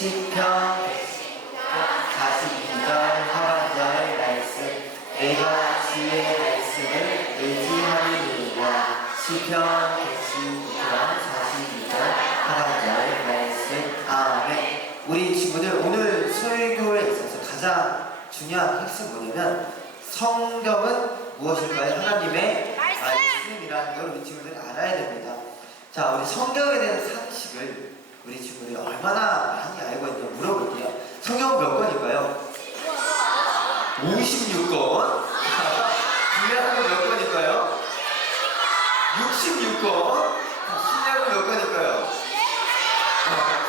시편 42절 하반절 말씀. 내가 주의 말씀을 의지하리이다. 시편 42절 하반절 말씀. 아멘. 우리 친구들, 오늘 설교에 있어서 가장 중요한 핵심 뭐냐면 성경은 무엇일까요? 하나님의 말씀이라는 걸 우리 친구들이 알아야 됩니다. 자, 우리 성경에 대한 상식을 우리 친구들이 얼마나 많이 알고 있는지 물어볼게요. 성경은 몇 권일까요? 56권. 구약은 몇 권일까요? 66권. 신약은 몇 권일까요?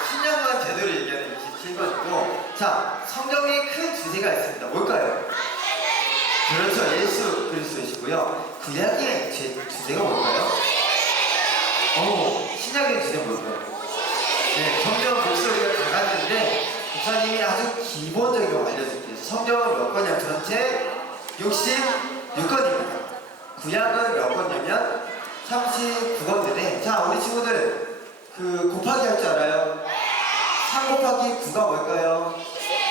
신약만 제대로 얘기하는 27권이고. 자, 성경에 큰 주제가 있습니다. 뭘까요? 그렇죠. 예수 그리스도이시고요. 구약의 주제가 뭘까요? 신약의 주제가 뭘까요? 네, 점점 목소리가 작았는데 목사님이 아주 기본적으로 알려줄게요. 성경은 몇 권이냐면 전체 66권입니다. 구약은 몇 권이냐면 39권인데, 자, 우리 친구들 곱하기 할 줄 알아요? 3 곱하기 9가 뭘까요?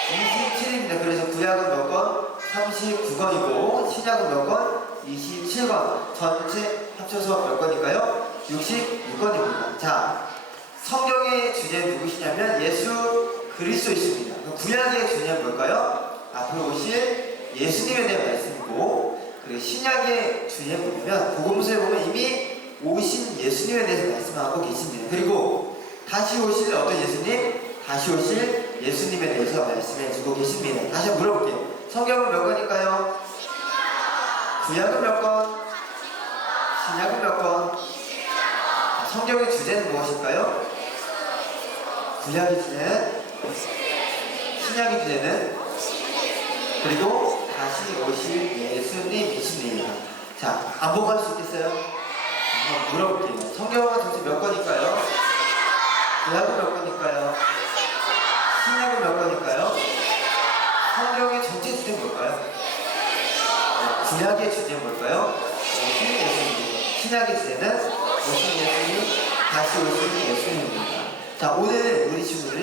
27입니다. 그래서 구약은 몇 권? 39권이고 신약은 몇 권? 27권. 전체 합쳐서 몇 권일까요? 66권입니다. 자, 성경의 주제는 누구시냐면 예수 그리스도이십니다. 구약의 주제는 뭘까요? 앞으로 오실 예수님에 대한 말씀이고, 그리고 신약의 주제는 뭐냐면 복음서에 보면 이미 오신 예수님에 대해서 말씀하고 계십니다. 그리고 다시 오실 어떤 예수님? 다시 오실 예수님에 대해서 말씀해주고 계십니다. 다시 한번 물어볼게요. 성경은 몇 권일까요? 구약은 몇 권? 신약은 몇 권? 성경의 주제는 무엇일까요? 구약의 주제는, 신약의 주제는, 그리고 다시 오실 예수님이십니다. 자, 안 보고 할 수 있겠어요? 한번 물어볼게요. 성경은 도대체 몇 권일까요? 구약은 몇 권일까요? 신약은 몇 권일까요? 성경의 전체 주제는 뭘까요? 구약의 주제는 뭘까요? 오신 예수님입니다. 신약의 주제는 오신 예수님, 다시 오신 예수님입니다. 자, 오늘 우리 친구들이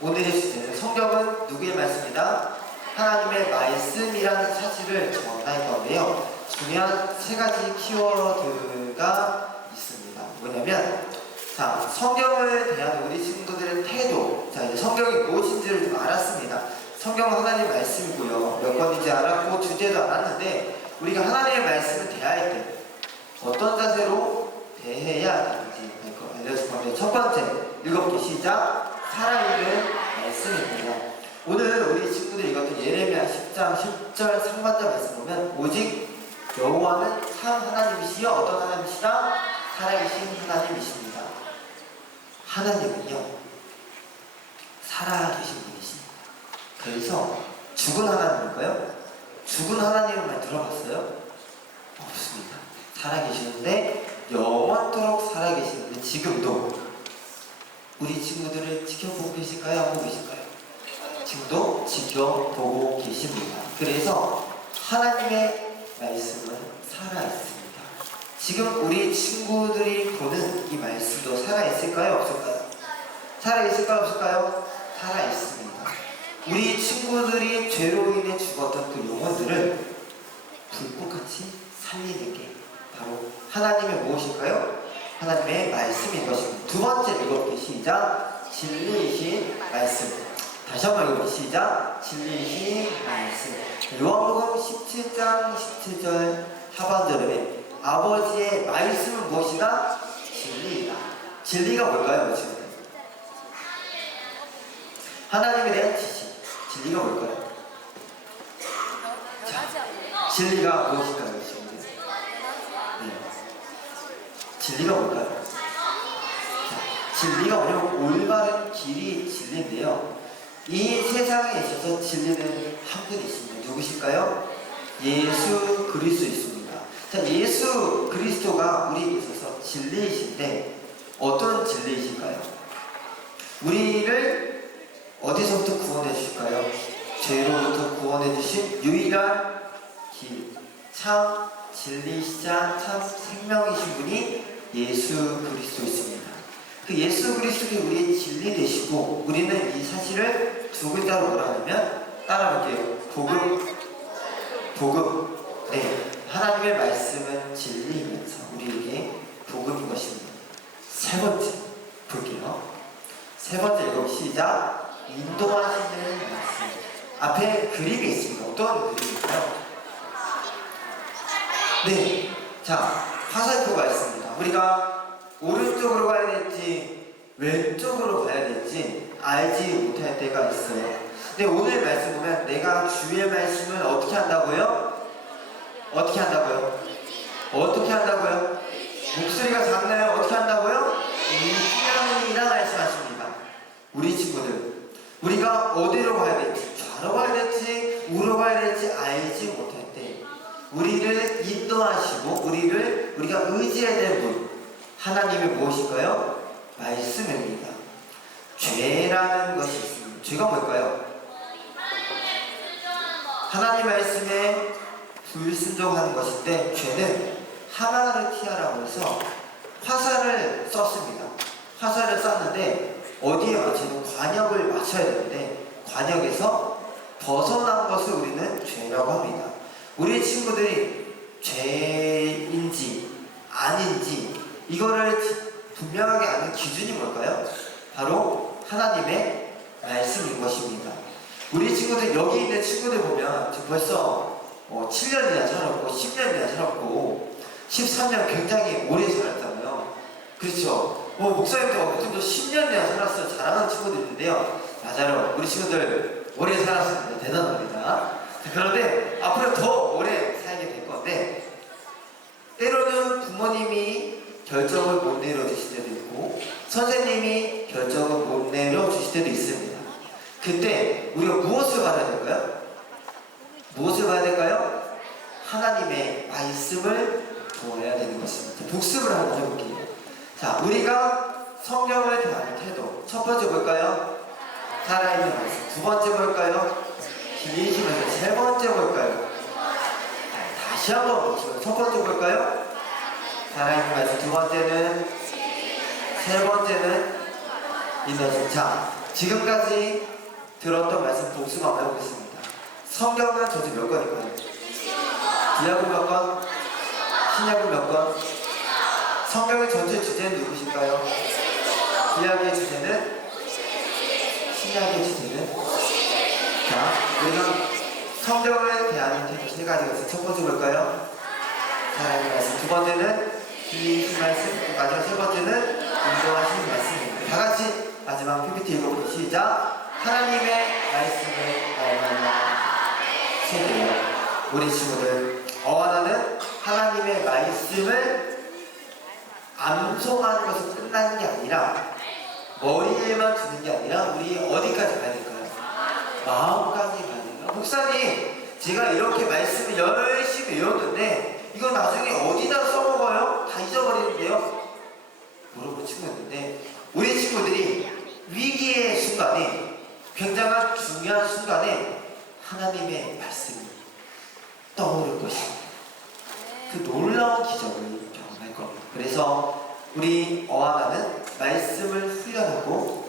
오늘의 주제는 성경은 누구의 말씀이다? 하나님의 말씀이라는 사실을 전할 건데요. 중요한 3가지 키워드가 있습니다. 뭐냐면, 자, 성경을 대한 우리 친구들의 태도. 자, 이제 성경이 무엇인지를 좀 알았습니다. 성경은 하나님의 말씀이고요. 몇 권인지 알았고 주제도 알았는데, 우리가 하나님의 말씀을 대할 때 어떤 자세로 대해야 되는지 알려줄 겁니다. 첫 번째, 읽어볼게요. 시작. 살아있는 말씀입니다. 오늘 우리 친구들이 읽었던 예레미야 10장 10절 상반절 말씀 보면, 오직 여호와는 참 하나님이시여. 어떤 하나님이시다? 살아계신 하나님이십니다. 하나님은요, 살아계신 분이십니다. 그래서 죽은 하나님일까요? 죽은 하나님을 많이 들어봤어요? 없습니다. 살아계시는데 영원토록 살아계시는데 지금도 우리 친구들을 지켜보고 계실까요? 안 보고 계실까요? 지금도 지켜보고 계십니다. 그래서 하나님의 말씀은 살아있습니다. 지금 우리 친구들이 보는 이 말씀도 살아있을까요? 없을까요? 살아있을까요? 없을까요? 살아있습니다. 우리 친구들이 죄로 인해 죽었던 그 영혼들을 불꽃같이 살리는 게 바로 하나님의 무엇일까요? 하나님의 말씀인 것입니다. 두 번째 읽어볼게요. 시작. 진리이신 말씀. 다시 한번 읽어볼게요. 시작. 진리이신 말씀. 요한복음 17장 17절 하반절에 아버지의 말씀은 무엇이다? 진리이다. 진리가 뭘까요? 지금 하나님에 대한 지식. 진리가 뭘까요? 자, 진리가 무엇일까요? 지금 진리가 뭘까요? 자, 진리가 뭐냐면 올바른 길이 진리인데요. 이 세상에 있어서 진리는 한 분이 있습니다. 누구실까요? 예수 그리스도 있습니다. 자, 예수 그리스도가 우리에게 있어서 진리이신데 어떤 진리이실까요? 우리를 어디서부터 구원해 주실까요? 죄로부터 구원해 주신 유일한 길, 참 진리시자 참 생명이신 분이 예수 그리스도이십니다. 그 예수 그리스도가 우리의 진리 되시고 우리는 이 사실을 두 글자로 뭐라 하냐면 따라할게요. 복음. 네, 하나님의 말씀은 진리이면서 우리에게 복음인 것입니다. 세 번째 볼게요. 세 번째 읽어 시작. 인도하시는 말씀. 앞에 그림이 있습니다. 어떤 그림일까요? 네, 자 화살표가 있습니다. 우리가 오른쪽으로 가야 될지 왼쪽으로 가야 될지 알지 못할 때가 있어요. 근데 오늘 말씀 보면 내가 주의 말씀을 어떻게 한다고요? 어떻게 한다고요? 어떻게 한다고요? 목소리가 작나요? 어떻게 한다고요? 이명이라 말씀하십니다. 우리 친구들, 우리가 어디로 가야 될지, 좌로 가야 될지, 우로 가야 될지 알지 못할 때 우리를 인도하시고 우리가 의지해야 될 분, 하나님이 무엇일까요? 말씀입니다. 죄라는 것이 있습니다. 죄가 뭘까요? 하나님 말씀에 불순종하는 것인데, 죄는 하마르티아라고 해서 화살을 썼습니다. 화살을 쐈는데 어디에 맞추는 관역을 맞춰야 되는데 관역에서 벗어난 것을 우리는 죄라고 합니다. 우리 친구들이 죄인지 아닌지 이거를 분명하게 아는 기준이 뭘까요? 바로 하나님의 말씀인 것입니다. 우리 친구들, 여기 있는 친구들 보면 지금 벌써 7년이나 살았고 10년이나 살았고 13년 굉장히 오래 살았잖아요. 그렇죠? 목사님도 좀더 10년이나 살았어요. 자랑하는 친구들 있는데요. 맞아요. 우리 친구들 오래 살았습니다. 대단합니다. 그런데 앞으로 더 오래 살게 될 건데, 때로는 부모님이 결정을 못 내려주실 때도 있고 선생님이 결정을 못 내려주실 때도 있습니다. 그때 우리가 무엇을 받아야 될까요? 무엇을 봐야 될까요? 하나님의 말씀을 보아야 되는 것입니다. 복습을 한번 해볼게요. 자, 우리가 성경을 대하는 태도. 첫 번째 볼까요? 살아있는 말씀. 두 번째 볼까요? 기이시면서. 세 번째 볼까요? 다시 한번 보시죠. 첫 번째 볼까요? 살아있는 말씀. 두 번째는, 세 번째는 인도하심. 자, 지금까지 들었던 말씀 복습 한번 해보겠습니다. 성경은 전체 몇 권일까요? 구약은 몇 권? 신약은 몇 권? 성경의 전체 주제는 누구실까요? 구약의 주제는? 신약의 주제는? 자, 우리가 성경을 대하는 태도 세 가지가 있어요. 첫 번째 볼까요? 하나님의 말씀. 두 번째는 기이신 말씀. 마지막 세 번째는 인도하시는 말씀입니다. 다 같이 마지막 PPT 읽어보고 시작. 하나님의 말씀을 알만한 세계예요. 우리 친구들, 어하나는 하나님의 말씀을 암송하는 것은 끝나는 게 아니라 머리에만 두는 게 아니라 우리 어디까지 가야 될까요? 마음까지 가야 될까요? 목사님, 제가 이렇게 말씀을 열심히 외웠는데 이거 나중에 어디다 써먹어요? 다 잊어버리는데요? 물어본 친구가 있는데, 우리 친구들이 위기의 순간에, 굉장한 중요한 순간에 하나님의 말씀이 떠오를 것입니다. 그 놀라운 기적을 경험할 겁니다. 그래서 우리 어하나는 말씀을 훈련하고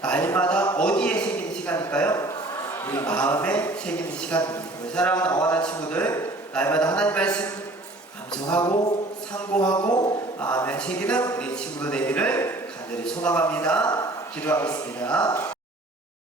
날마다 어디에 새기는 시간일까요? 우리 마음에 새기는 시간입니다. 우리 사랑하는 어하나 친구들, 날마다 하나님 말씀 감성하고 상고하고 마음에 새기는 우리 친구들 되기를 간절히 소망합니다. 기도하겠습니다.